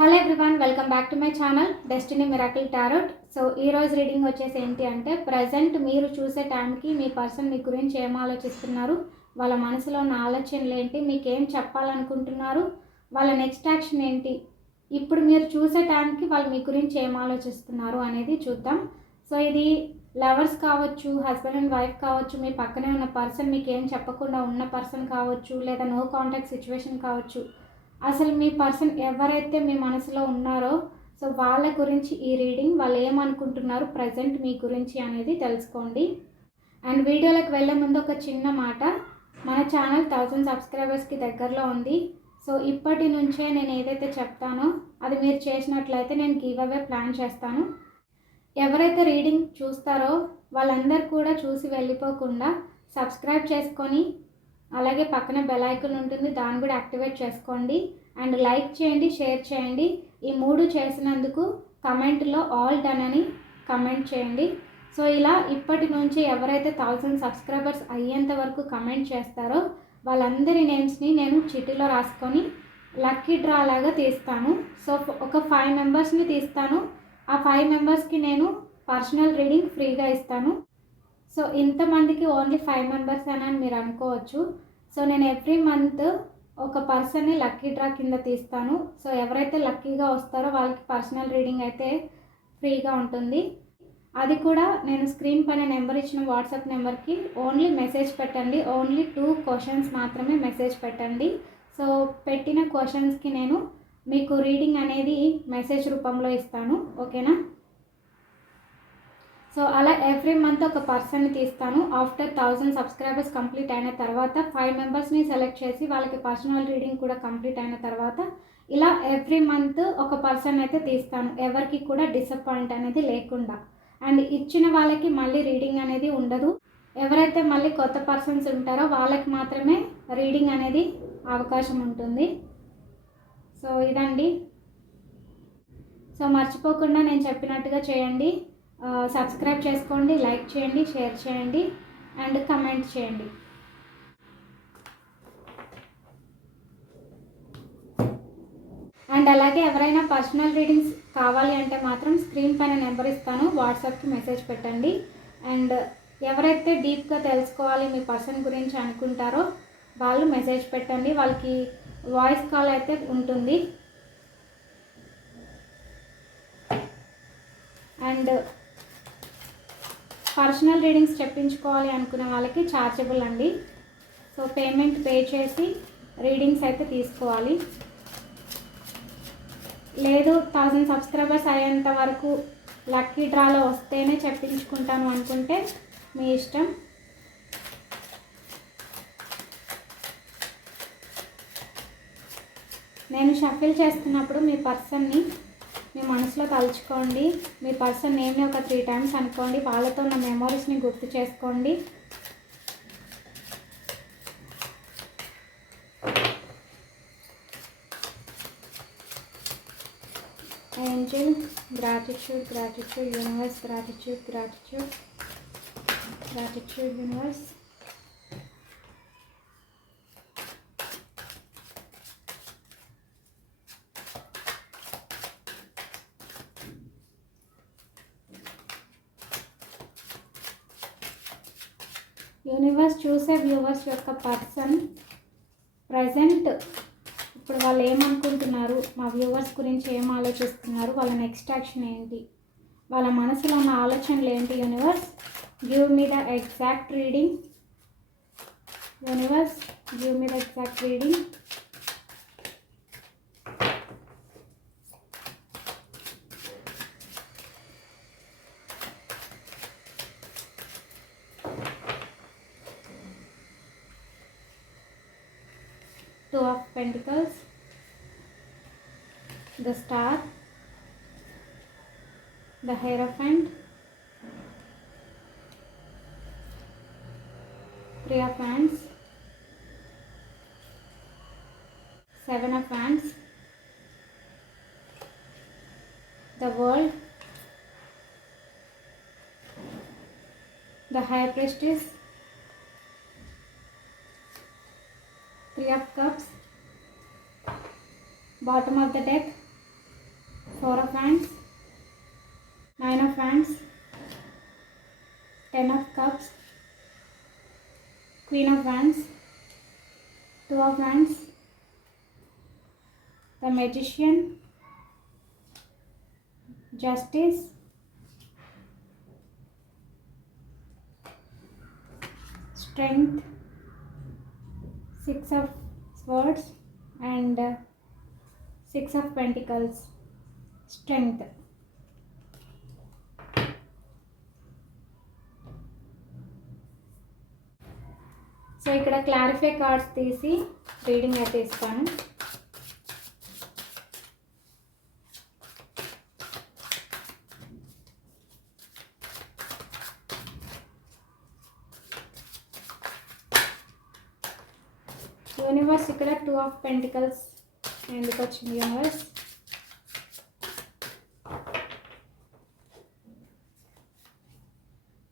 Hello everyone, welcome back to my channel destiny miracle tarot. So ఈ రోజు reading వచ్చేసి ఏంటి అంటే, ప్రజెంట్ మీరు చూసే టైంకి మీ పర్సన్ మీ గురించి ఏం ఆలోచిస్తున్నారు, వాళ్ళ మనసులో ఉన్న ఆలోచనలు ఏంటి, మీకు ఏం చెప్పాలనుకుంటున్నారు, వాళ్ళ నెక్స్ట్ యాక్షన్ ఏంటి, ఇప్పుడు మీరు చూసే టైంకి వాళ్ళు మీ గురించి ఏం ఆలోచిస్తున్నారు అనేది చూద్దాం. సో ఇది లవర్స్ కావచ్చు, హస్బెండ్ అండ్ వైఫ్ కావచ్చు, మీ పక్కనే ఉన్న పర్సన్ మీకు ఏం చెప్పకుండా ఉన్న పర్సన్ కావచ్చు, లేదా నో కాంటాక్ట్ సిచ్యువేషన్ కావచ్చు. అసలు మీ పర్సన్ ఎవరైతే మీ మనసులో ఉన్నారో సో వాళ్ళ గురించి ఈ రీడింగ్, వాళ్ళు ఏమనుకుంటున్నారు ప్రజెంట్ మీ గురించి అనేది తెలుసుకోండి. అండ్ వీడియోలోకి వెళ్ళే ముందు ఒక చిన్న మాట, మన ఛానల్ 1000 సబ్స్క్రైబర్స్కి దగ్గరలో ఉంది. సో ఇప్పటి నుంచే నేను ఏదైతే చెప్తానో అది మీరు చేసినట్లయితే నేను గివ్ అవే ప్లాన్ చేస్తాను. ఎవరైతే రీడింగ్ చూస్తారో వాళ్ళందరూ కూడా చూసి వెళ్ళిపోకుండా సబ్స్క్రైబ్ చేసుకొని, అలాగే పక్కన బెల్ ఐకాన్ ఉంటుంది, దాన్ని కూడా యాక్టివేట్ చేసుకోండి. అండ్ లైక్ చేయండి, షేర్ చేయండి. ఈ 3 చేసినందుకు కమెంట్లో ఆల్ డన్ అని కమెంట్ చేయండి. సో ఇలా ఇప్పటి నుంచి ఎవరైతే 1000 సబ్స్క్రైబర్స్ అయ్యేంత వరకు కమెంట్ చేస్తారో వాళ్ళందరి నేమ్స్ని నేను చిట్టిలో రాసుకొని లక్కీ డ్రా లాగా తీస్తాను. సో ఒక 5 మెంబర్స్ని తీస్తాను. ఆ 5 మెంబర్స్కి నేను పర్సనల్ రీడింగ్ ఫ్రీగా ఇస్తాను. సో ఇంతమందికి ఓన్లీ 5 మెంబర్స్ అని మీరు అనుకోవచ్చు. సో నేను ఎవ్రీ మంత్ ఒక పర్సన్ని లక్కీ డ్రా కింద తీస్తాను. సో ఎవరైతే లక్కీగా వస్తారో వాళ్ళకి పర్సనల్ రీడింగ్ అయితే ఫ్రీగా ఉంటుంది. అది కూడా నేను స్క్రీన్ పైన నెంబర్ ఇచ్చిన వాట్సాప్ నెంబర్కి ఓన్లీ మెసేజ్ పెట్టండి. ఓన్లీ 2 క్వశ్చన్స్ మాత్రమే మెసేజ్ పెట్టండి. సో పెట్టిన క్వశ్చన్స్కి నేను మీకు రీడింగ్ అనేది మెసేజ్ రూపంలో ఇస్తాను, ఓకేనా? సో అలా ఎవ్రీ మంత్ ఒక పర్సన్ని తీస్తాను. ఆఫ్టర్ 1000 సబ్స్క్రైబర్స్ కంప్లీట్ అయిన తర్వాత 5 మెంబర్స్ని సెలెక్ట్ చేసి వాళ్ళకి పర్సనల్ రీడింగ్ కూడా కంప్లీట్ అయిన తర్వాత ఇలా ఎవ్రీ మంత్ ఒక పర్సన్ అయితే తీస్తాను, ఎవరికి కూడా డిసప్పాయింట్ అనేది లేకుండా. అండ్ ఇచ్చిన వాళ్ళకి మళ్ళీ రీడింగ్ అనేది ఉండదు. ఎవరైతే మళ్ళీ కొత్త పర్సన్స్ ఉంటారో వాళ్ళకి మాత్రమే రీడింగ్ అనేది అవకాశం ఉంటుంది. సో ఇదండి. సో మర్చిపోకుండా నేను చెప్పినట్టుగా చేయండి. సబ్స్క్రైబ్ చేసుకోండి, లైక్ చేయండి, షేర్ చేయండి అండ్ కమెంట్ చేయండి. అండ్ అలాగే ఎవరైనా పర్సనల్ రీడింగ్స్ కావాలి అంటే మాత్రం స్క్రీన్ పైన నెంబర్ ఇస్తాను, వాట్సాప్కి మెసేజ్ పెట్టండి. అండ్ ఎవరైతే డీప్గా తెలుసుకోవాలి మీ పర్సన్ గురించి అనుకుంటారో వాళ్ళు మెసేజ్ పెట్టండి, వాళ్ళకి వాయిస్ కాల్ అయితే ఉంటుంది. అండ్ పర్సనల్ రీడింగ్స్ చెప్పించుకోవాలి అనుకునే వాళ్ళకి ఛార్జబుల్ అండి. సో పేమెంట్ పే చేసి రీడింగ్స్ అయితే తీసుకోవాలి. లేదు 1000 సబ్స్క్రైబర్స్ అయ్యేంత వరకు లక్కీ డ్రాలో వస్తేనే చెప్పించుకుంటాను అనుకుంటే మీ ఇష్టం. నేను షఫిల్ చేస్తున్నప్పుడు మీ పర్సన్ని మీ మనసులో తలుచుకోండి. మీ పర్సన్ నేమ్ని ఒక 3 టైమ్స్ అనుకోండి. వాళ్ళతో ఉన్న మెమోరీస్ని గుర్తు చేసుకోండి. Angel, gratitude, gratitude universe, gratitude, gratitude, gratitude universe. Universe చూసే వ్యూవర్స్ యొక్క పర్సన్ ప్రజెంట్ ఇప్పుడు వాళ్ళు ఏమనుకుంటున్నారు, మా వ్యూవర్స్ గురించి ఏం ఆలోచిస్తున్నారు, వాళ్ళ నెక్స్ట్ యాక్షన్ ఏంటి, వాళ్ళ మనసులో ఉన్న ఆలోచనలు ఏంటి. Universe give me the exact reading. Universe give me the exact reading. Two of Pentacles, the Star, the Hierophant, 3 of Wands, 7 of Wands, the World, the High Priestess, 3 of Cups, bottom of the deck, 4 of Wands, 9 of Wands, 10 of Cups, Queen of Wands, 2 of Wands, the Magician, Justice, Strength, 6 of Swords and 6 of Pentacles. Strength. So ఇక్కడ clarify cards తీసి reading అయితే ఇస్తాను. Universe ఇక్కడ 2 of pentacles ఎందుకు వచ్చింది universe?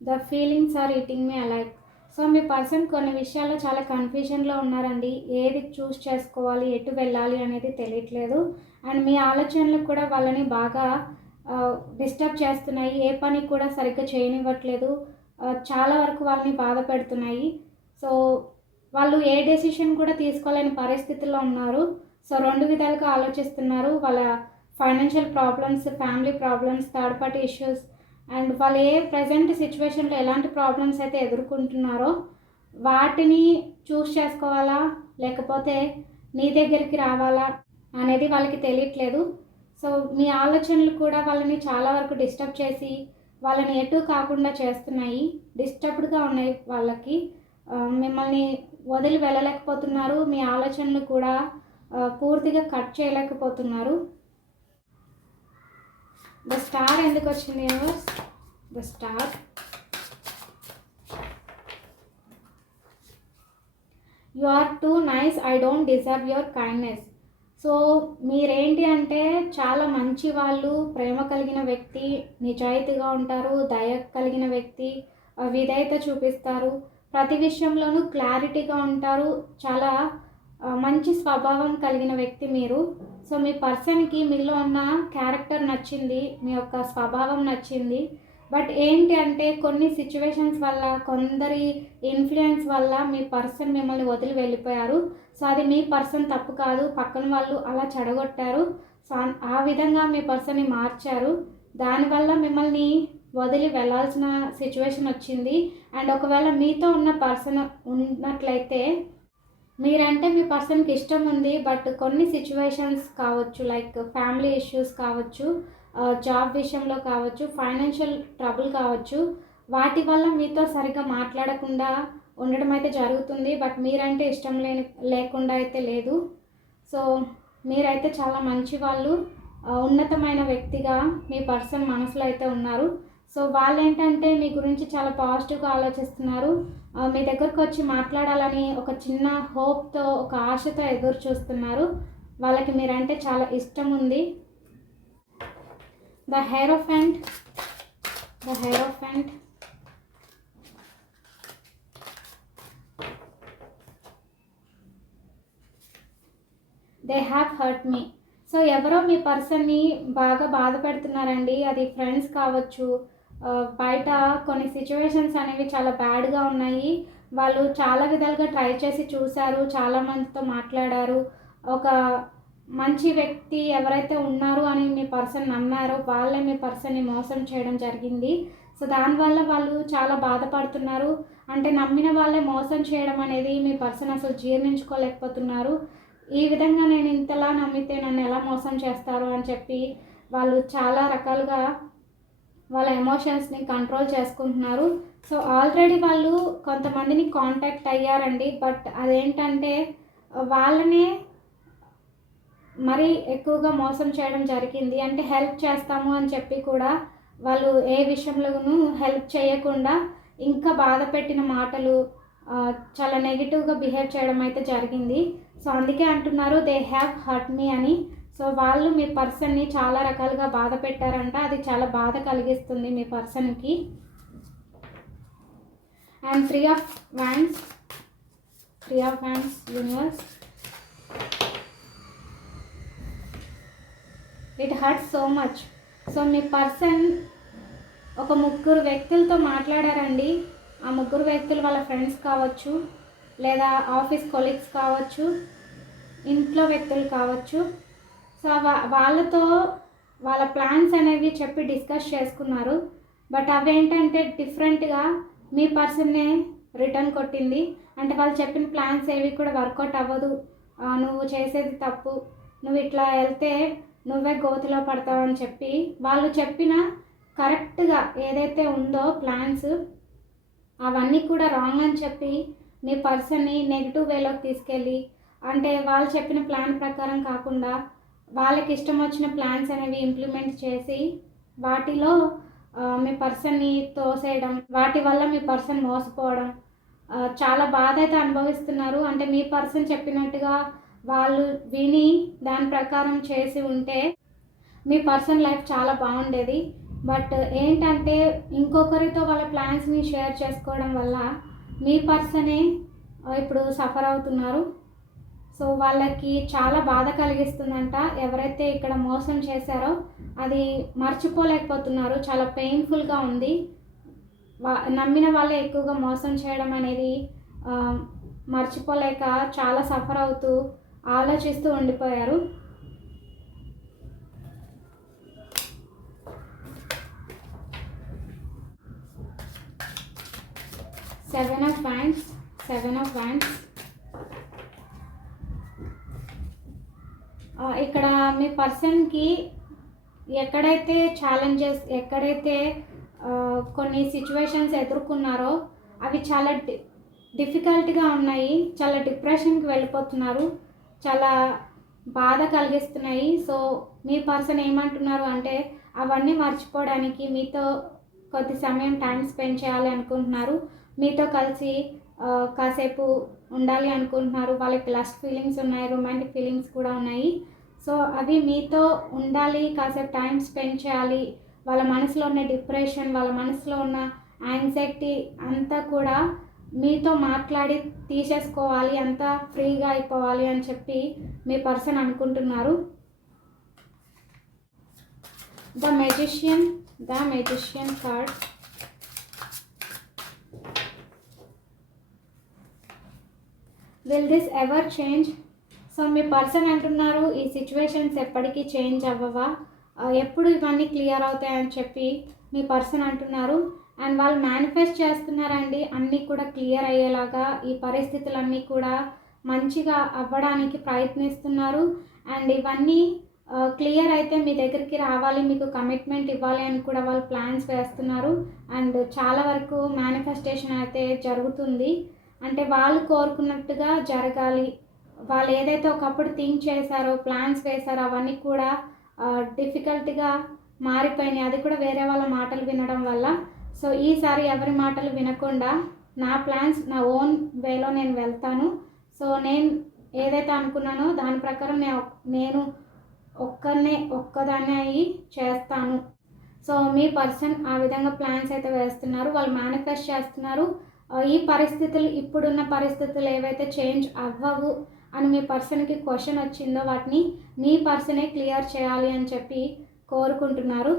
The feelings are eating me alive. So మీ person కొన్ని విషయాల్లో చాలా కన్ఫ్యూజన్లో ఉన్నారండి. ఏది చూస్ చేసుకోవాలి, ఎటు వెళ్ళాలి అనేది తెలియట్లేదు. అండ్ మీ ఆలోచనలు కూడా వాళ్ళని బాగా డిస్టర్బ్ చేస్తున్నాయి. ఏ పని కూడా సరిగ్గా చేయనివ్వట్లేదు. చాలా వరకు వాళ్ళని బాధ పెడుతున్నాయి. సో వాళ్ళు ఏ డెసిషన్ కూడా తీసుకోలేని పరిస్థితుల్లో ఉన్నారు. సో 2 విధాలుగా ఆలోచిస్తున్నారు. వాళ్ళ financial problems, family problems, third party issues and వాళ్ళు ఏ ప్రజెంట్ సిచ్యువేషన్లో ఎలాంటి ప్రాబ్లమ్స్ అయితే ఎదుర్కొంటున్నారో వాటిని చూస్ చేసుకోవాలా లేకపోతే నీ దగ్గరికి రావాలా అనేది వాళ్ళకి తెలియట్లేదు. సో మీ ఆలోచనలు కూడా వాళ్ళని చాలా వరకు డిస్టర్బ్ చేసి వాళ్ళని ఎటు కాకుండా చేస్తున్నాయి. డిస్టర్బ్డ్గా ఉన్నాయి వాళ్ళకి. మిమ్మల్ని వదిలి వెళ్ళలేకపోతున్నారు. మీ ఆలోచనలు కూడా పూర్తిగా కట్ చేయలేకపోతున్నారు. ద స్టార్ ఎందుకు వచ్చింది universe? The star. You are too nice, I don't deserve your kindness. So మీరేంటి అంటే చాలా మంచి వాళ్ళు, ప్రేమ కలిగిన వ్యక్తి, నిజాయితీగా ఉంటారు, దయ కలిగిన వ్యక్తి, విధేయత చూపిస్తారు, ప్రతి విషయంలోనూ క్లారిటీగా ఉంటారు, చాలా మంచి స్వభావం కలిగిన వ్యక్తి మీరు. సో మీ పర్సన్కి మీలో ఉన్న క్యారెక్టర్ నచ్చింది, మీ యొక్క స్వభావం నచ్చింది. బట్ ఏంటి అంటే కొన్ని సిచ్యువేషన్స్ వల్ల, కొందరి ఇన్ఫ్లుయెన్స్ వల్ల మీ పర్సన్ మిమ్మల్ని వదిలి వెళ్ళిపోయారు. సో అది మీ పర్సన్ తప్పు కాదు, పక్కన వాళ్ళు అలా చెడగొట్టారు. సో ఆ విధంగా మీ పర్సన్ని మార్చారు. దానివల్ల మిమ్మల్ని వదిలి వెళ్ళాల్సిన సిచ్యువేషన్ వచ్చింది. అండ్ ఒకవేళ మీతో ఉన్న పర్సన్ ఉన్నట్లయితే మీరంటే మీ పర్సన్కి ఇష్టం ఉంది. బట్ కొన్ని సిచ్యువేషన్స్ కావచ్చు, లైక్ ఫ్యామిలీ ఇష్యూస్ కావచ్చు, జాబ్ విషయంలో కావచ్చు, ఫైనాన్షియల్ ట్రబుల్ కావచ్చు, వాటి వల్ల మీతో సరిగ్గా మాట్లాడకుండా ఉండడం అయితే జరుగుతుంది. బట్ మీరంటే ఇష్టం లేకుండా అయితే లేదు. సో మీరైతే చాలా మంచి వాళ్ళు, ఉన్నతమైన వ్యక్తిగా మీ పర్సన్ మనసులో అయితే ఉన్నారు. సో వాళ్ళు ఏంటంటే మీ గురించి చాలా పాజిటివ్గా ఆలోచిస్తున్నారు. మీ దగ్గరకు వచ్చి మాట్లాడాలని ఒక చిన్న హోప్తో, ఒక ఆశతో ఎదురు చూస్తున్నారు. వాళ్ళకి మీరంటే చాలా ఇష్టం ఉంది. The hierophant. The hierophant. They have hurt me. So ఎవరో మీ పర్సన్ని బాగా బాధ పెడుతున్నారండి. అది ఫ్రెండ్స్ కావచ్చు, బయట కొన్ని సిచ్యువేషన్స్ అనేవి చాలా బ్యాడ్గా ఉన్నాయి. వాళ్ళు చాలా విధాలుగా ట్రై చేసి చూశారు, చాలామందితో మాట్లాడారు. ఒక మంచి వ్యక్తి ఎవరైతే ఉన్నారు అని మీ పర్సన్ నమ్మారో వాళ్ళే మీ పర్సన్ని మోసం చేయడం జరిగింది. సో దానివల్ల వాళ్ళు చాలా బాధపడుతున్నారు. అంటే నమ్మిన వాళ్ళే మోసం చేయడం అనేది మీ పర్సన్ అసలు జీర్ణించుకోలేకపోతున్నారు. ఈ విధంగా నేను ఇంతలా నమ్మితే నన్ను ఎలా మోసం చేస్తారు అని చెప్పి వాళ్ళు చాలా రకాలుగా వాళ్ళ ఎమోషన్స్ని కంట్రోల్ చేసుకుంటున్నారు. సో ఆల్రెడీ వాళ్ళు కొంతమందిని కాంటాక్ట్ అయ్యారండి. బట్ అదేంటంటే వాళ్ళనే మరీ ఎక్కువగా మోసం చేయడం జరిగింది. అంటే హెల్ప్ చేస్తాము అని చెప్పి కూడా వాళ్ళు ఏ విషయంలోనూ హెల్ప్ చేయకుండా ఇంకా బాధ పెట్టిన మాటలు, చాలా నెగిటివ్గా బిహేవ్ చేయడం అయితే జరిగింది. సో అందుకే అంటున్నారు దే హ్యావ్ హర్ట్ మీ అని. సో వాళ్ళు మీ పర్సన్ని చాలా రకాలుగా బాధ పెట్టారంట. అది చాలా బాధ కలిగిస్తుంది మీ పర్సన్కి. And 3 of wands. 3 of wands universe. It hurts so much. So మీ పర్సన్ ఒక 3 వ్యక్తులతో మాట్లాడారండి. ఆ 3 వ్యక్తులు వాళ్ళ ఫ్రెండ్స్ కావచ్చు, లేదా ఆఫీస్ కొలీగ్స్ కావచ్చు, ఇంట్లో వ్యక్తులు కావచ్చు. సో వాళ్ళతో వాళ్ళ ప్లాన్స్ అనేవి చెప్పి డిస్కస్ చేసుకున్నారు. బట్ అవేంటంటే డిఫరెంట్గా మీ పర్సన్నే రిటర్న్ కొట్టింది. అంటే వాళ్ళు చెప్పిన ప్లాన్స్ ఏవి కూడా వర్కౌట్ అవ్వదు, నువ్వు చేసేది తప్పు, నువ్వు ఇట్లా వెళ్తే నువ్వే గోతిలో పడతావు అని చెప్పి వాళ్ళు చెప్పిన కరెక్ట్గా ఏదైతే ఉందో ప్లాన్స్ అవన్నీ కూడా రాంగ్ అని చెప్పి మీ పర్సన్ని నెగిటివ్ వేలోకి తీసుకెళ్ళి, అంటే వాళ్ళు చెప్పిన ప్లాన్ ప్రకారం కాకుండా వాళ్ళకి ఇష్టం వచ్చిన ప్లాన్స్ అనేవి ఇంప్లిమెంట్ చేసి వాటిలో మీ పర్సన్ని తోసేయడం, వాటి వల్ల మీ పర్సన్ మోసపోవడం, చాలా బాధ అయితే అనుభవిస్తున్నారు. అంటే మీ పర్సన్ చెప్పినట్టుగా వాళ్ళు విని దాని ప్రకారం చేసి ఉంటే మీ పర్సన్ లైఫ్ చాలా బాగుండేది. బట్ ఏంటంటే ఇంకొకరితో వాళ్ళ ప్లాన్స్ని షేర్ చేసుకోవడం వల్ల మీ పర్సనే ఇప్పుడు సఫర్ అవుతున్నారు. సో వాళ్ళకి చాలా బాధ కలిగిస్తుందంట. ఎవరైతే ఇక్కడ మోసం చేశారో అది మర్చిపోలేకపోతున్నారు. చాలా పెయిన్ఫుల్గా ఉంది. నమ్మిన వాళ్ళే ఎక్కువగా మోసం చేయడం అనేది మర్చిపోలేక చాలా సఫర్ అవుతూ ఆలోచిస్తూ ఉండిపోయారు. Seven of wands. ఇక్కడ మీ పర్సన్కి ఎక్కడైతే ఛాలెంజెస్, ఎక్కడైతే కొన్ని సిచ్యువేషన్స్ ఎదుర్కొన్నారో అవి చాలా డిఫికల్ట్గా ఉన్నాయి. చాలా డిప్రెషన్కి వెళ్ళిపోతున్నారు, చాలా బాధ కలిగిస్తున్నాయి. సో మీ పర్సన్ ఏమంటున్నారు అంటే అవన్నీ మర్చిపోవడానికి మీతో కొద్ది సమయం టైం స్పెండ్ చేయాలి అనుకుంటున్నారు, మీతో కలిసి కాసేపు ఉండాలి అనుకుంటున్నారు. వాళ్ళకి లస్ట్ ఫీలింగ్స్ ఉన్నాయి, రొమాంటిక్ ఫీలింగ్స్ కూడా ఉన్నాయి. సో అవి మీతో ఉండాలి, కాసేపు టైం స్పెండ్ చేయాలి. వాళ్ళ మనసులో ఉన్న డిప్రెషన్, వాళ్ళ మనసులో ఉన్న యాంగ్జైటీ అంతా కూడా మీతో మాట్లాడి తీసేసుకోవాలి, అంతా ఫ్రీగా అయిపోవాలి అని చెప్పి మీ పర్సన్ అనుకుంటున్నారు. The magician card. Will this ever change? So మీ పర్సన్ అంటున్నారు ఈ సిచ్యువేషన్స్ ఎప్పటికీ చేంజ్ అవ్వవా, ఎప్పుడు ఇవన్నీ క్లియర్ అవుతాయని చెప్పి మీ పర్సన్ అంటున్నారు. అండ్ వాళ్ళు మేనిఫెస్ట్ చేస్తున్నారండి అన్నీ కూడా క్లియర్ అయ్యేలాగా, ఈ పరిస్థితులన్నీ కూడా మంచిగా అవ్వడానికి ప్రయత్నిస్తున్నారు. అండ్ ఇవన్నీ క్లియర్ అయితే మీ దగ్గరికి రావాలి, మీకు కమిట్మెంట్ ఇవ్వాలి అని కూడా వాళ్ళు ప్లాన్స్ వేస్తున్నారు. అండ్ చాలా వరకు మేనిఫెస్టేషన్ అయితే జరుగుతుంది. అంటే వాళ్ళు కోరుకున్నట్టుగా జరగాలి. వాళ్ళు ఏదైతే ఒకప్పుడు థింక్ చేశారో, ప్లాన్స్ వేశారో అవన్నీ కూడా డిఫికల్ట్గా మారిపోయినాయి, అది కూడా వేరే వాళ్ళ మాటలు వినడం వల్ల. సో ఈసారి ఎవరి మాటలు వినకుండా నా ప్లాన్స్, నా ఓన్ వేలో నేను వెళ్తాను. సో నేను ఏదైతే అనుకున్నానో దాని ప్రకారం నేను ఒక్కదాన్నే అయ్యి చేస్తాను. సో మీ పర్సన్ ఆ విధంగా ప్లాన్స్ అయితే వేస్తున్నారు, వాళ్ళు మేనిఫెస్ట్ చేస్తున్నారు. ఈ పరిస్థితులు, ఇప్పుడున్న పరిస్థితులు ఏవైతే చేంజ్ అవ్వవు అని మీ పర్సన్కి క్వశ్చన్ వచ్చిందో వాటిని మీ పర్సనే క్లియర్ చేయాలి అని చెప్పి కోరుకుంటున్నారు.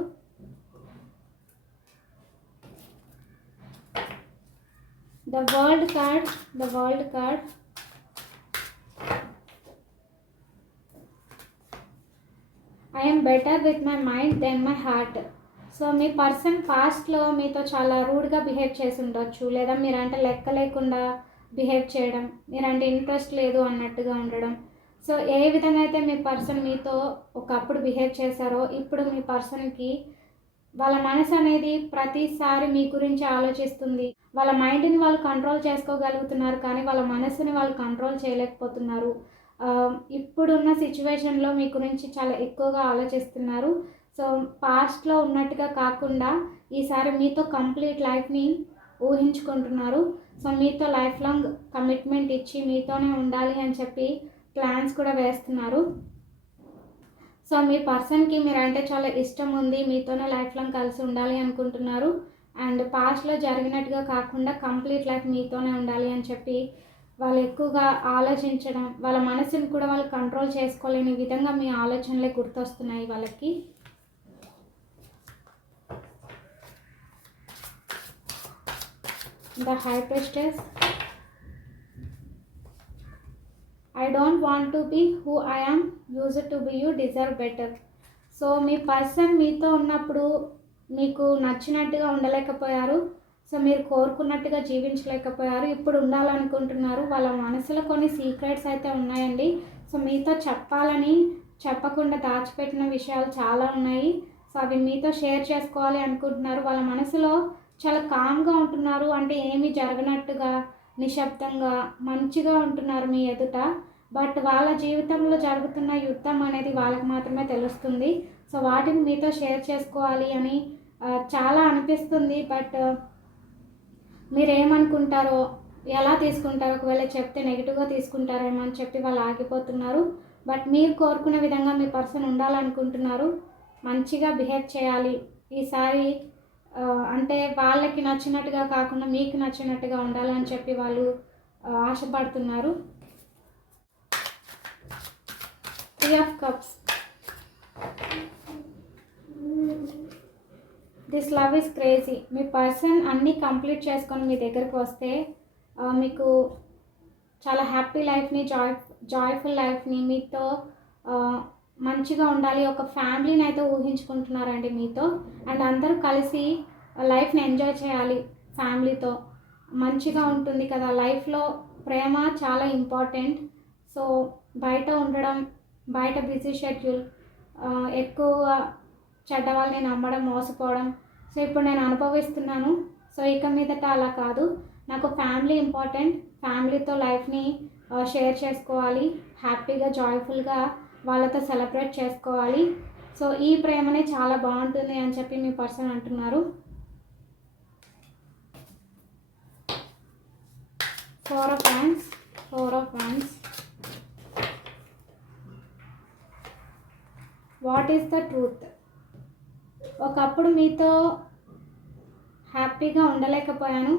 The world card. I am better with my mind than my heart. So మీ పర్సన్ పాస్ట్లో మీతో చాలా రూడ్గా బిహేవ్ చేసి ఉండొచ్చు, లేదా మీరంటే లెక్క లేకుండా బిహేవ్ చేయడం, మీరంటే ఇంట్రెస్ట్ లేదు అన్నట్టుగా ఉండడం. సో ఏ విధంగా అయితే మీ పర్సన్ మీతో ఒకప్పుడు బిహేవ్ చేశారో ఇప్పుడు మీ పర్సన్కి వాళ్ళ మనసు అనేది ప్రతిసారి మీ గురించి ఆలోచిస్తుంది. వాళ్ళ మైండ్ని వాళ్ళు కంట్రోల్ చేసుకోగలుగుతున్నారు, కానీ వాళ్ళ మనసుని వాళ్ళు కంట్రోల్ చేయలేకపోతున్నారు. ఇప్పుడున్న సిచ్యువేషన్లో మీ గురించి చాలా ఎక్కువగా ఆలోచిస్తున్నారు. సో పాస్ట్లో ఉన్నట్టుగా కాకుండా ఈసారి మీతో కంప్లీట్ లైఫ్ని ఊహించుకుంటున్నారు. సో మీతో లైఫ్ లాంగ్ కమిట్మెంట్ ఇచ్చి మీతోనే ఉండాలి అని చెప్పి ప్లాన్స్ కూడా వేస్తున్నారు. సో మీ పర్సన్కి మీరంటే చాలా ఇష్టం ఉంది, మీతోనే లైఫ్ లాంగ్ కలిసి ఉండాలి అనుకుంటున్నారు. అండ్ పాస్ట్లో జరిగినట్టుగా కాకుండా కంప్లీట్ లైఫ్ మీతోనే ఉండాలి అని చెప్పి వాళ్ళు ఎక్కువగా ఆలోచించడం, వాళ్ళ మనసుని కూడా వాళ్ళు కంట్రోల్ చేసుకోలేని విధంగా మీ ఆలోచనలే గుర్తొస్తున్నాయి వాళ్ళకి. The high priestess. I don't want to be who I am, use to be, you deserve better. So మీ పర్సన్ మీతో ఉన్నప్పుడు మీకు నచ్చినట్టుగా ఉండలేకపోయారు, సో మీరు కోరుకున్నట్టుగా జీవించలేకపోయారు, ఇప్పుడు ఉండాలనుకుంటున్నారు. వాళ్ళ మనసులో కొన్ని సీక్రెట్స్ అయితే ఉన్నాయండి. సో మీతో చెప్పాలని చెప్పకుండా దాచిపెట్టిన విషయాలు చాలా ఉన్నాయి. సో అవి మీతో షేర్ చేసుకోవాలి అనుకుంటున్నారు. వాళ్ళ మనసులో చాలా కామ్గా ఉంటున్నారు, అంటే ఏమీ జరగనట్టుగా నిశ్శబ్దంగా మంచిగా ఉంటున్నారు మీ ఎదుట. బట్ వాళ్ళ జీవితంలో జరుగుతున్న యుద్ధం అనేది వాళ్ళకి మాత్రమే తెలుస్తుంది. సో వాటిని మీతో షేర్ చేసుకోవాలి అని చాలా అనిపిస్తుంది. బట్ మీరేమనుకుంటారో, ఎలా తీసుకుంటారో, ఒకవేళ చెప్తే నెగిటివ్గా తీసుకుంటారేమో అని చెప్పి వాళ్ళు ఆగిపోతున్నారు. బట్ మీరు కోరుకున్న విధంగా మీ పర్సన్ ఉండాలనుకుంటున్నారు. మంచిగా బిహేవ్ చేయాలి ఈసారి, అంటే వాళ్ళకి నచ్చినట్టుగా కాకుండా మీకు నచ్చినట్టుగా ఉండాలని చెప్పి వాళ్ళు ఆశపడుతున్నారు. 3 of Cups. This love is crazy. Me person అన్నీ కంప్లీట్ చేసుకొని మీ దగ్గరకు వస్తే మీకు చాలా హ్యాపీ లైఫ్ని, జాయ్ఫుల్ లైఫ్ని, మీతో మంచిగా ఉండాలి, ఒక ఫ్యామిలీని అయితే ఊహించుకుంటున్నారండి మీతో. అండ్ అందరూ కలిసి లైఫ్ని ఎంజాయ్ చేయాలి ఫ్యామిలీతో. మంచిగా ఉంటుంది కదా లైఫ్లో. ప్రేమ చాలా ఇంపార్టెంట్. సో బయట ఉండడం, బయట బిజీ షెడ్యూల్, ఎక్కువ చెడ్డ వాళ్ళని నమ్మడం, మోసపోవడం, సో ఇప్పుడు నేను అనుభవిస్తున్నాను. సో ఇక మీదట అలా కాదు, నాకు ఫ్యామిలీ ఇంపార్టెంట్. ఫ్యామిలీతో లైఫ్ని షేర్ చేసుకోవాలి, హ్యాపీగా జాయ్ఫుల్గా వాళ్ళతో సెలబ్రేట్ చేసుకోవాలి. సో ఈ ప్రేమనే చాలా బాగుంటుంది అని చెప్పి మీ పర్సన్ అంటున్నారు. 4 of Wands. 4 of Wands. What is the truth? ఒకప్పుడు మీతో హ్యాపీగా ఉండలేకపోయాను,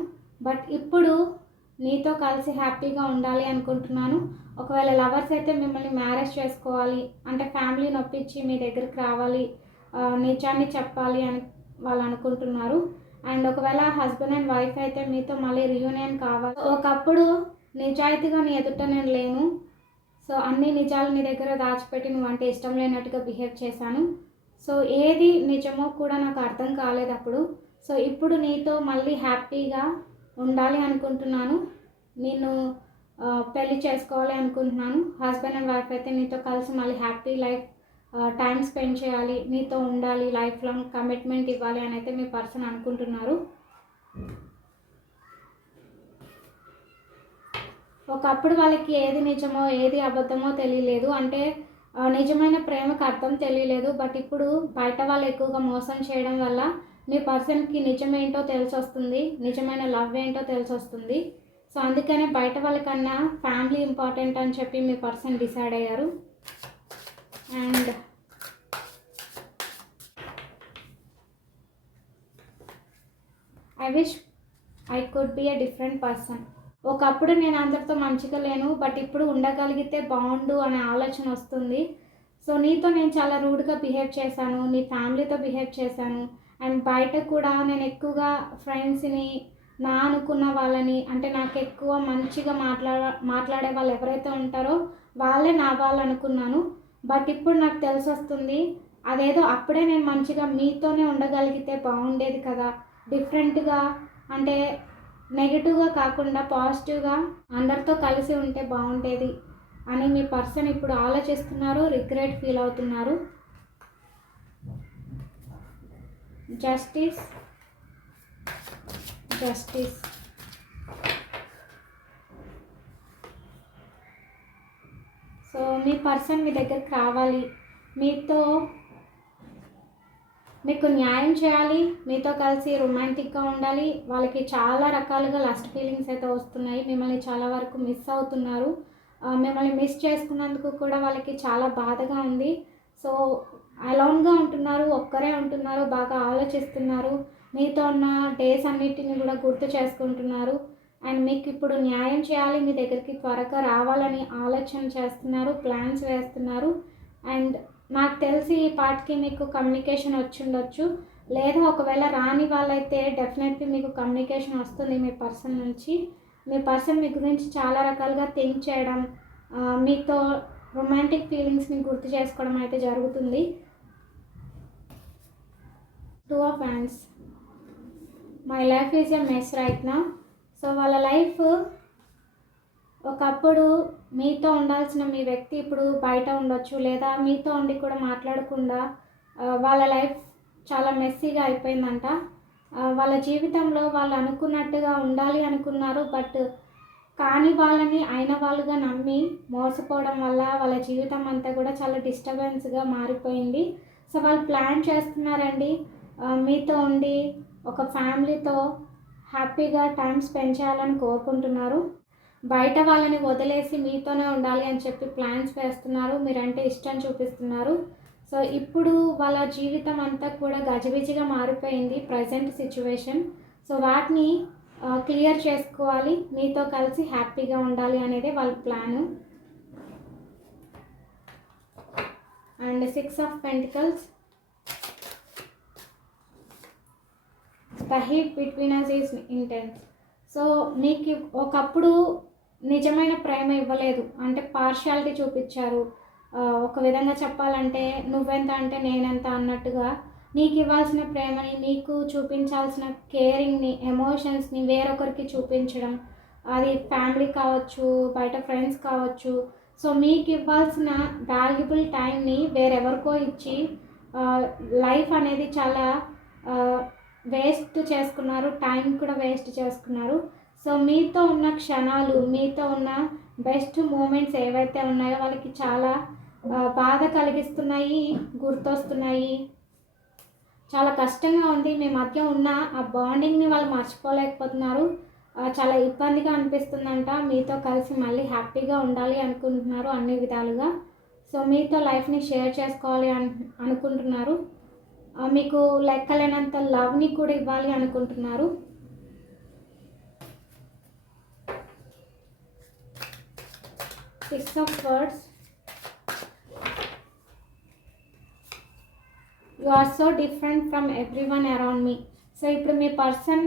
బట్ ఇప్పుడు నీతో కలిసి హ్యాపీగా ఉండాలి అనుకుంటున్నాను. ఒకవేళ లవర్స్ అయితే మిమ్మల్ని మ్యారేజ్ చేసుకోవాలి అంటే ఫ్యామిలీని ఒప్పించి మీ దగ్గరికి రావాలి, నిజాన్ని చెప్పాలి అని వాళ్ళు అనుకుంటున్నారు. అండ్ ఒకవేళ హస్బెండ్ అండ్ వైఫ్ అయితే మీతో మళ్ళీ రియూనియన్ కావాలి. ఒకప్పుడు నిజాయితీగా నీ ఎదుట నేను లేను, సో అన్ని నిజాలు నీ దగ్గర దాచిపెట్టి నువ్వంటే ఇష్టం లేనట్టుగా బిహేవ్ చేశాను, సో ఏది నిజమో కూడా నాకు అర్థం కాలేదు అప్పుడు. సో ఇప్పుడు నీతో మళ్ళీ హ్యాపీగా ఉండాలి అనుకుంటున్నాను, నిన్ను పెళ్ళి చేసుకోవాలి అనుకుంటున్నాను. హస్బెండ్ అండ్ వైఫ్ అయితే నీతో కలిసి మళ్ళీ హ్యాపీ లైఫ్ టైం స్పెండ్ చేయాలి, నీతో ఉండాలి, లైఫ్ లాంగ్ కమిట్మెంట్ ఇవ్వాలి అని అయితే మీ పర్సన్ అనుకుంటున్నారు. ఒకప్పుడు వాళ్ళకి ఏది నిజమో ఏది అబద్ధమో తెలియలేదు, అంటే నిజమైన ప్రేమకు అర్థం తెలియలేదు. బట్ ఇప్పుడు బయట వాళ్ళు ఎక్కువగా మోసం చేయడం వల్ల మీ పర్సన్కి నిజమేంటో తెలిసి వస్తుంది, నిజమైన లవ్ ఏంటో తెలిసి వస్తుంది. సో అందుకనే బయట వాళ్ళకన్నా ఫ్యామిలీ ఇంపార్టెంట్ అని చెప్పి మీ పర్సన్ డిసైడ్ అయ్యారు. And I wish I could be a different person. ఒకప్పుడు నేను అందరితో మంచిగా లేను, బట్ ఇప్పుడు ఉండగలిగితే బాగుండు అనే ఆలోచన వస్తుంది. సో నీతో నేను చాలా రూడ్గా బిహేవ్ చేశాను, నీ ఫ్యామిలీతో బిహేవ్ చేశాను, అండ్ బయట కూడా నేను ఎక్కువగా ఫ్రెండ్స్ని, నా అనుకున్న వాళ్ళని, అంటే నాకు ఎక్కువ మంచిగా మాట్లాడే వాళ్ళు ఎవరైతే ఉంటారో వాళ్ళే నా వాళ్ళు అనుకున్నాను. బట్ ఇప్పుడు నాకు తెలిసి వస్తుంది, అదేదో అప్పుడే నేను మంచిగా మీతోనే ఉండగలిగితే బాగుండేది కదా, డిఫరెంట్గా, అంటే నెగిటివ్గా కాకుండా పాజిటివ్గా అందరితో కలిసి ఉంటే బాగుండేది అని మీ పర్సన్ ఇప్పుడు ఆలోచిస్తున్నారు, రిగ్రెట్ ఫీల్ అవుతున్నారు. జస్టిస్. సో మీ పర్సన్ మీ దగ్గరికి రావాలి, మీకు న్యాయం చేయాలి, మీతో కలిసి రొమాంటిక్గా ఉండాలి. వాళ్ళకి చాలా రకాలుగా లస్ట్ ఫీలింగ్స్ అయితే వస్తున్నాయి, మిమ్మల్ని చాలా వరకు మిస్ అవుతున్నారు. మిమ్మల్ని మిస్ చేసుకున్నందుకు కూడా వాళ్ళకి చాలా బాధగా ఉంది. సో అలోన్గా ఉంటున్నారు, ఒక్కరే ఉంటున్నారు, బాగా ఆలోచిస్తున్నారు, మీతో ఉన్న డేస్ అన్నిటిని కూడా గుర్తు చేసుకుంటున్నారు. అండ్ మీకు ఇప్పుడు న్యాయం చేయాలి, మీ దగ్గరికి త్వరగా రావాలని ఆలోచన చేస్తున్నారు, ప్లాన్స్ వేస్తున్నారు. అండ్ నాకు తెలిసి ఈ పార్ట్కి మీకు కమ్యూనికేషన్ వచ్చి ఉండొచ్చు, లేదా ఒకవేళ రాని వాళ్ళైతే డెఫినెట్లీ మీకు కమ్యూనికేషన్ వస్తుంది మీ పర్సన్ నుంచి. మీ పర్సన్ మీ గురించి చాలా రకాలుగా థింక్ చేయడం, మీతో రొమాంటిక్ ఫీలింగ్స్ని గుర్తు చేసుకోవడం అయితే జరుగుతుంది. 2 of Wands. My life is a mess right now. So వాళ్ళ లైఫ్ ఒకప్పుడు మీతో ఉండాల్సిన మీ వ్యక్తి ఇప్పుడు బయట ఉండొచ్చు, లేదా మీతో ఉండి కూడా మాట్లాడకుండా వాళ్ళ లైఫ్ చాలా మెస్సీగా అయిపోయిందంట. వాళ్ళ జీవితంలో వాళ్ళు అనుకున్నట్టుగా ఉండాలి అనుకున్నారు, బట్ కానీ వాళ్ళని అయిన వాళ్ళుగా నమ్మి మోసపోవడం వల్ల వాళ్ళ జీవితం అంతా కూడా చాలా డిస్టర్బెన్స్గా మారిపోయింది. సో వాళ్ళు ప్లాన్ చేస్తున్నారండి మీతో ఉండి ఒక ఫ్యామిలీతో హ్యాపీగా టైం స్పెండ్ చేయాలని కోరుకుంటున్నారు. బయట వాళ్ళని వదిలేసి మీతోనే ఉండాలి అని చెప్పి ప్లాన్స్ వేస్తున్నారు, మీరంటే ఇష్టం చూపిస్తున్నారు. సో ఇప్పుడు వాళ్ళ జీవితం అంతా కూడా గజిబిజిగా మారిపోయింది ప్రజెంట్ సిచ్యువేషన్. సో వాటిని క్లియర్ చేసుకోవాలి, మీతో కలిసి హ్యాపీగా ఉండాలి అనేది వాళ్ళ plan. And 6 of Pentacles. The heat between us is intense. So మీకు ఒకప్పుడు నిజమైన ప్రేమ ఇవ్వలేదు, అంటే పార్షియాలిటీ చూపించారు. ఒక విధంగా చెప్పాలంటే నువ్వెంత అంటే నేనెంత అన్నట్టుగా నీకు ఇవ్వాల్సిన ప్రేమని, నీకు చూపించాల్సిన కేరింగ్ని, ఎమోషన్స్ని వేరొకరికి చూపించడం, అది ఫ్యామిలీ కావచ్చు, బయట ఫ్రెండ్స్ కావచ్చు. సో మీకు ఇవ్వాల్సిన వాల్యుబుల్ టైంని వేరెవరికో ఇచ్చి లైఫ్ అనేది చాలా వేస్ట్ చేసుకున్నారు, టైం కూడా వేస్ట్ చేసుకున్నారు. సో మీతో ఉన్న క్షణాలు, మీతో ఉన్న బెస్ట్ మూమెంట్స్ ఏవైతే ఉన్నాయో వాళ్ళకి చాలా బాధ కలిగిస్తున్నాయి, గుర్తొస్తున్నాయి. చాలా కష్టంగా ఉంది, మీ మధ్య ఉన్న ఆ బాండింగ్ని వాళ్ళు మర్చిపోలేకపోతున్నారు. చాలా ఇబ్బందిగా అనిపిస్తుందంట. మీతో కలిసి మళ్ళీ హ్యాపీగా ఉండాలి అనుకుంటున్నారు అన్ని విధాలుగా. సో మీతో లైఫ్ని షేర్ చేసుకోవాలి అనుకుంటున్నారు. మీకు లెక్కలేనంత లవ్ని కూడా ఇవ్వాలి అనుకుంటున్నారు. Six of Swords. You are so different from everyone around me. So ఇప్పుడు మీ పర్సన్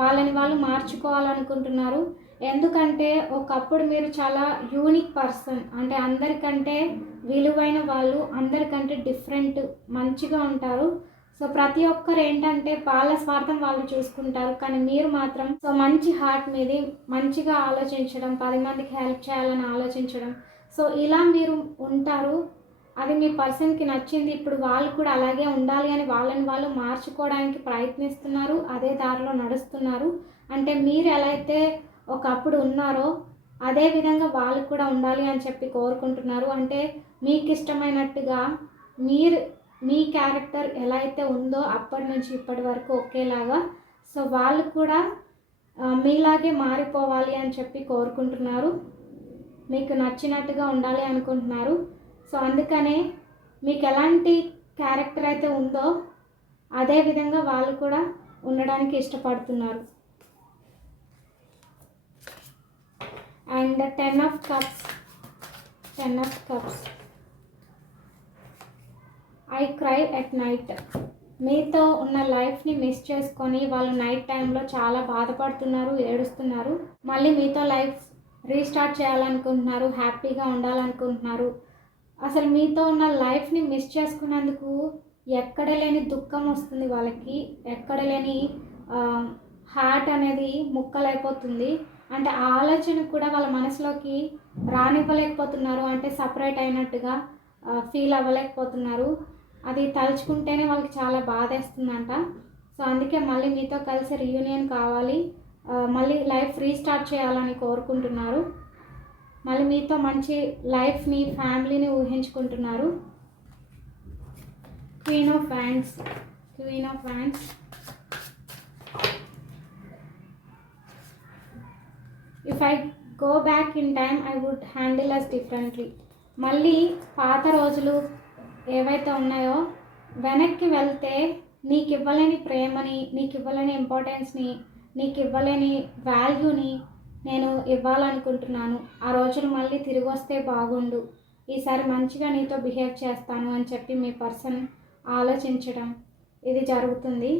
వాళ్ళని వాళ్ళు మార్చుకోవాలనుకుంటున్నారు. ఎందుకంటే ఒకప్పుడు మీరు చాలా యూనిక్ పర్సన్, అంటే అందరికంటే విలువైన వాళ్ళు, అందరికంటే డిఫరెంట్, మంచిగా ఉంటారు. సో ప్రతి ఒక్కరు ఏంటంటే వాళ్ళ స్వార్థం వాళ్ళు చూసుకుంటారు, కానీ మీరు మాత్రం సో మంచి హార్ట్ మీది, మంచిగా ఆలోచించడం, 10 మందికి హెల్ప్ చేయాలని ఆలోచించడం, సో ఇలా మీరు ఉంటారు. అది మీ పర్సన్కి నచ్చింది. ఇప్పుడు వాళ్ళు కూడా అలాగే ఉండాలి అని వాళ్ళని వాళ్ళు మార్చుకోవడానికి ప్రయత్నిస్తున్నారు, అదే దారిలో నడుస్తున్నారు. అంటే మీరు ఎలా అయితే ఒకప్పుడు ఉన్నారో అదే విధంగా వాళ్ళు కూడా ఉండాలి అని చెప్పి కోరుకుంటున్నారు. అంటే మీకు ఇష్టమైనట్టుగా మీ క్యారెక్టర్ ఎలా అయితే ఉందో అప్పటి నుంచి ఇప్పటి వరకు ఒకేలాగా, సో వాళ్ళు కూడా మీలాగే మారిపోవాలి అని చెప్పి కోరుకుంటున్నారు. మీకు నచ్చినట్టుగా ఉండాలి అనుకుంటున్నారు. సో అందుకనే మీకు ఎలాంటి క్యారెక్టర్ అయితే ఉందో అదే విధంగా వాళ్ళు కూడా ఉండడానికి ఇష్టపడుతున్నారు. And 10 of Cups. I cry at night. మీతో ఉన్న లైఫ్ని మిస్ చేసుకొని వాళ్ళు నైట్ టైంలో చాలా బాధపడుతున్నారు, ఏడుస్తున్నారు. మళ్ళీ మీతో లైఫ్ రీస్టార్ట్ చేయాలనుకుంటున్నారు, హ్యాపీగా ఉండాలనుకుంటున్నారు. అసలు మీతో ఉన్న లైఫ్ని మిస్ చేసుకున్నందుకు ఎక్కడ లేని దుఃఖం వస్తుంది వాళ్ళకి, ఎక్కడ లేని హార్ట్ అనేది ముక్కలైపోతుంది. అంటే ఆ ఆలోచన కూడా వాళ్ళ మనసులోకి రానివ్వలేకపోతున్నారు, అంటే సపరేట్ అయినట్టుగా ఫీల్ అవ్వలేకపోతున్నారు. అది తలుచుకుంటేనే వాళ్ళకి చాలా బాధేస్తుందంట. సో అందుకే మళ్ళీ మీతో కలిసి రీయూనియన్ కావాలి, మళ్ళీ లైఫ్ రీస్టార్ట్ చేయాలని కోరుకుంటున్నారు. మళ్ళీ మీతో మంచి లైఫ్ని, ఫ్యామిలీని ఊహించుకుంటున్నారు. Queen of Wands. If I go back in time, I would handle us differently. మళ్ళీ పాత రోజులు ఏవైతే ఉన్నాయో వెనక్కి వెళ్తే నీకు ఇవ్వలేని ప్రేమని, నీకు ఇవ్వలేని ఇంపార్టెన్స్ని, నీకు ఇవ్వలేని వాల్యూని నేను ఇవ్వాలనుకుంటున్నాను. ఆ రోజులు మళ్ళీ తిరిగి వస్తే బాగుండు, ఈసారి మంచిగా నీతో బిహేవ్ చేస్తాను అని చెప్పి మీ పర్సన్ ఆలోచించడం ఇది జరుగుతుంది.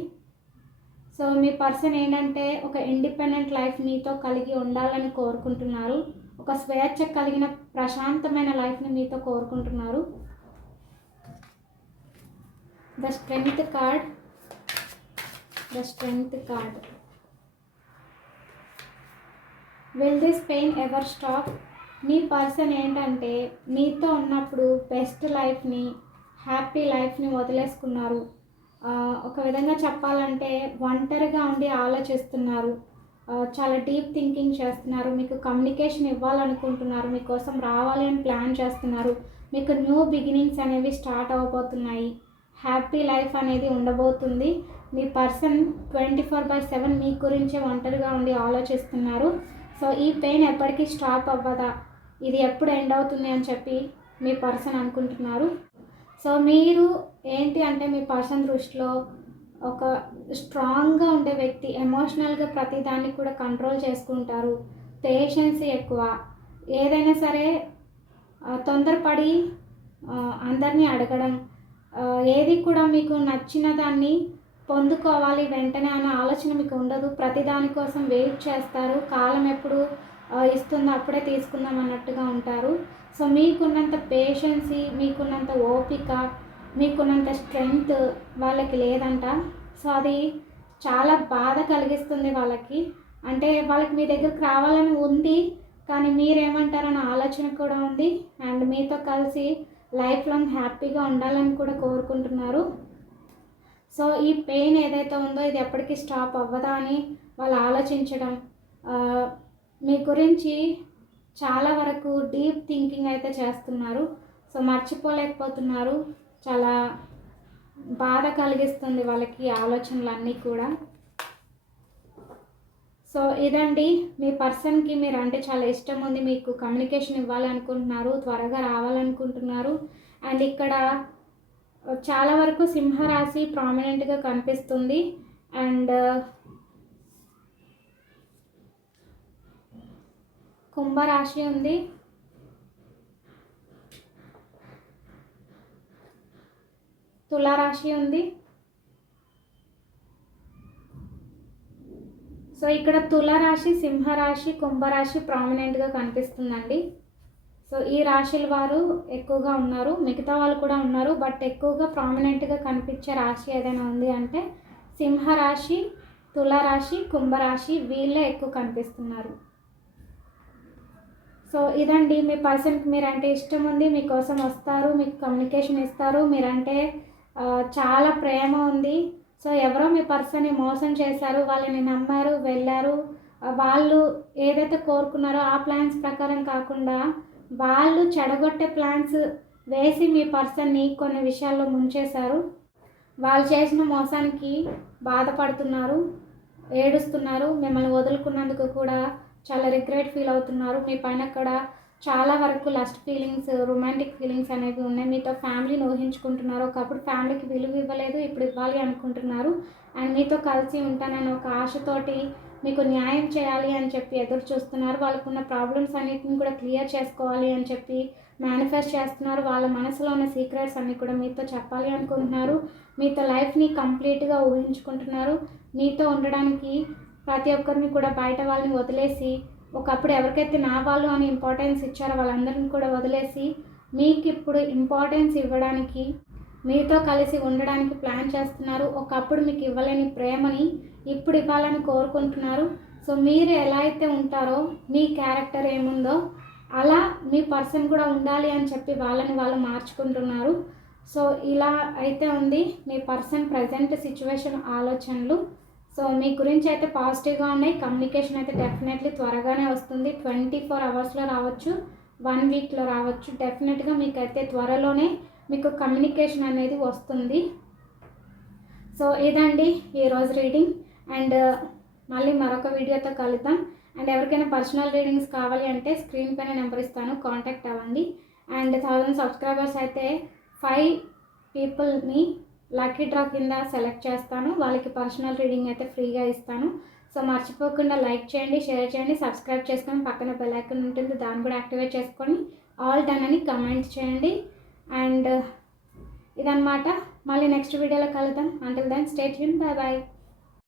సో మీ పర్సన్ ఏంటంటే ఒక ఇండిపెండెంట్ లైఫ్ మీతో కలిగి ఉండాలని కోరుకుంటున్నారు. ఒక స్వేచ్ఛ కలిగిన ప్రశాంతమైన లైఫ్ని మీతో కోరుకుంటున్నారు. The strength card. Will this pain ever stop? Me person ఏంటంటే మీతో ఉన్నప్పుడు బెస్ట్ లైఫ్ని, హ్యాపీ లైఫ్ని వదిలేసుకున్నారు. ఒక విధంగా చెప్పాలంటే ఒంటరిగా ఉండి ఆలోచిస్తున్నారు, చాలా డీప్ థింకింగ్ చేస్తున్నారు, మీకు కమ్యూనికేషన్ ఇవ్వాలనుకుంటున్నారు, మీకోసం రావాలి అని ప్లాన్ చేస్తున్నారు, మీకు న్యూ బిగినింగ్స్ అనేవి స్టార్ట్ అవ్వబోతున్నాయి, హ్యాపీ లైఫ్ అనేది ఉండబోతుంది. మీ పర్సన్ 24/7 మీ గురించే ఒంటరిగా ఉండి ఆలోచిస్తున్నారు. సో ఈ పెయిన్ ఎప్పటికీ స్టాప్ అవ్వదా, ఇది ఎప్పుడు ఎండ్ అవుతుంది అని చెప్పి మీ పర్సన్ అనుకుంటున్నారు. సో మీరు ఏంటి అంటే మీ పర్సన్ దృష్టిలో ఒక స్ట్రాంగ్గా ఉండే వ్యక్తి, ఎమోషనల్గా ప్రతిదాన్ని కూడా కంట్రోల్ చేసుకుంటారు, పేషెన్స్ ఎక్కువ, ఏదైనా సరే తొందరపడి అందరినీ అడగడం, ఏది కూడా మీకు నచ్చిన దాన్ని పొందుకోవాలి వెంటనే అనే ఆలోచన మీకు ఉండదు. ప్రతిదాని కోసం వెయిట్ చేస్తారు, కాలం ఎప్పుడు ఇస్తుందో అప్పుడే తీసుకుందాం అన్నట్టుగా ఉంటారు. సో మీకున్నంత పేషెన్సీ, మీకున్నంత ఓపిక, మీకున్నంత స్ట్రెంగ్త్ వాళ్ళకి లేదంట. సో అది చాలా బాధ కలిగిస్తుంది వాళ్ళకి. అంటే వాళ్ళకి మీ దగ్గరికి రావాలని ఉంది, కానీ మీరేమంటారన్న ఆలోచన కూడా ఉంది. అండ్ మీతో కలిసి లైఫ్ లాంగ్ హ్యాపీగా ఉండాలని కూడా కోరుకుంటున్నారు. సో ఈ పెయిన్ ఏదైతే ఉందో ఇది ఎప్పటికీ స్టాప్ అవ్వదా అని వాళ్ళు ఆలోచించడం, మీ గురించి చాలా వరకు డీప్ థింకింగ్ అయితే చేస్తున్నారు. సో మర్చిపోలేకపోతున్నారు, చాలా బాధ కలిగిస్తుంది వాళ్ళకి ఆలోచనలన్నీ కూడా. సో ఇదండి, మీ పర్సన్కి మీరు అంటే చాలా ఇష్టం ఉంది, మీకు కమ్యూనికేషన్ ఇవ్వాలనుకుంటున్నారు, త్వరగా రావాలనుకుంటున్నారు. అండ్ ఇక్కడ చాలా వరకు సింహరాశి ప్రామినెంట్గా కనిపిస్తుంది. అండ్ కుంభరాశి ఉంది, తులారాశి ఉంది. సో ఇక్కడ తులారాశి, సింహరాశి, కుంభరాశి ప్రామినెంట్గా కనిపిస్తుందండి. సో ఈ రాశుల వారు ఎక్కువగా ఉన్నారు, మిగతా వాళ్ళు కూడా ఉన్నారు, బట్ ఎక్కువగా ప్రామినెంట్గా కనిపించే రాశి ఏదైనా ఉంది అంటే సింహరాశి, తులారాశి, కుంభరాశి, వీళ్ళే ఎక్కువ కనిపిస్తున్నారు. సో ఇదండి, మీ పర్సన్కి మీరంటే ఇష్టం ఉంది, మీకోసం వస్తారు, మీకు కమ్యూనికేషన్ ఇస్తారు, మీరంటే చాలా ప్రేమ ఉంది. సో ఎవరో మీ పర్సన్ని మోసం చేశారు, వాళ్ళని నమ్మారు, వెళ్ళారు, వాళ్ళు ఏదైతే కోరుకున్నారో ఆ ప్లాన్స్ ప్రకారం కాకుండా వాళ్ళు చెడగొట్టే ప్లాన్స్ వేసి మీ పర్సన్ని కొన్ని విషయాల్లో ముంచేశారు. వాళ్ళు చేసిన మోసానికి బాధపడుతున్నారు, ఏడుస్తున్నారు, మిమ్మల్ని వదులుకున్నందుకు కూడా చాలా రిగ్రెట్ ఫీల్ అవుతున్నారు. మీ పైన కూడా చాలా వరకు లస్ట్ ఫీలింగ్స్, రొమాంటిక్ ఫీలింగ్స్ అనేవి ఉన్నాయి. మీతో ఫ్యామిలీని ఊహించుకుంటున్నారు, ఒకప్పుడు ఫ్యామిలీకి విలువ ఇవ్వలేదు, ఇప్పుడు ఇవ్వాలి అనుకుంటున్నారు. అండ్ మీతో కలిసి ఉంటానని ఒక ఆశతోటి మీకు న్యాయం చేయాలి అని చెప్పి ఎదురు చూస్తున్నారు. వాళ్ళకున్న ప్రాబ్లమ్స్ అన్నిటిని కూడా క్లియర్ చేసుకోవాలి అని చెప్పి మేనిఫెస్ట్ చేస్తున్నారు. వాళ్ళ మనసులో ఉన్న సీక్రెట్స్ అన్నీ కూడా మీతో చెప్పాలి అనుకుంటున్నారు. మీతో లైఫ్ని కంప్లీట్గా ఊహించుకుంటున్నారు. మీతో ఉండడానికి ప్రతి ఒక్కరిని కూడా బయట వాళ్ళని వదిలేసి, ఒకప్పుడు ఎవరికైతే నా వాళ్ళు అని ఇంపార్టెన్స్ ఇచ్చారో వాళ్ళందరినీ కూడా వదిలేసి మీకు ఇప్పుడు ఇంపార్టెన్స్ ఇవ్వడానికి, మీతో కలిసి ఉండడానికి ప్లాన్ చేస్తున్నారు. ఒకప్పుడు మీకు ఇవ్వలేని ప్రేమని ఇప్పుడు ఇవ్వాలని కోరుకుంటున్నారు. సో మీరు ఎలా అయితే ఉంటారో, మీ క్యారెక్టర్ ఏముందో అలా మీ పర్సన్ కూడా ఉండాలి అని చెప్పి వాళ్ళని వాళ్ళు మార్చుకుంటున్నారు. సో ఇలా అయితే ఉంది మీ పర్సన్ ప్రజెంట్ సిచ్యువేషన్ ఆలోచనలు. సో మీ గురించి అయితే పాజిటివ్గా ఉన్నాయి. కమ్యూనికేషన్ అయితే డెఫినెట్లీ త్వరగానే వస్తుంది. 24 అవర్స్లో రావచ్చు, 1 వీక్లో రావచ్చు. డెఫినెట్గా మీకైతే త్వరలోనే మీకు కమ్యూనికేషన్ అనేది వస్తుంది. సో ఇదండి ఈరోజు రీడింగ్. అండ్ మళ్ళీ మరొక వీడియోతో కలుద్దాం. అండ్ ఎవరికైనా పర్సనల్ రీడింగ్స్ కావాలి అంటే స్క్రీన్ పైన నెంబర్ ఇస్తాను, కాంటాక్ట్ అవ్వండి. అండ్ 1000 సబ్స్క్రైబర్స్ అయితే 5 పీపుల్ని లక్కీ డ్రా కింద సెలెక్ట్ చేస్తాను, వాళ్ళకి పర్సనల్ రీడింగ్ అయితే ఫ్రీగా ఇస్తాను. సో మర్చిపోకుండా లైక్ చేయండి, షేర్ చేయండి, సబ్స్క్రైబ్ చేసుకొని పక్కన బెల్ ఐకాన్ ఉంటుంది, దాన్ని కూడా యాక్టివేట్ చేసుకొని ఆల్ డన్ అని కమెంట్ చేయండి. అండ్ ఇదన్నమాట. మళ్ళీ నెక్స్ట్ వీడియోలో కలుద్దాం. Until then stay tune. Bye bye.